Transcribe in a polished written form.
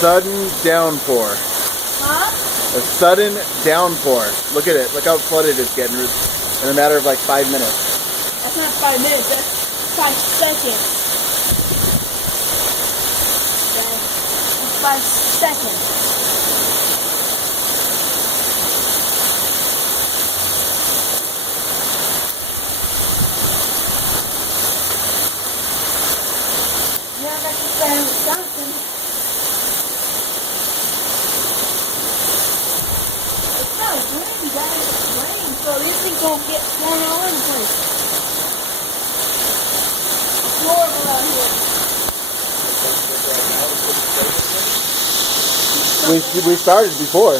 sudden downpour. Huh? A sudden downpour. Look at it. Look how flooded it's getting in a matter of like 5 minutes. That's not 5 minutes, that's 5 seconds. That's 5 seconds. Yeah, I got to stay in Wisconsin. It's not raining, guys. It's raining, so these things won't get thrown all over the place. It's horrible out here. We started before.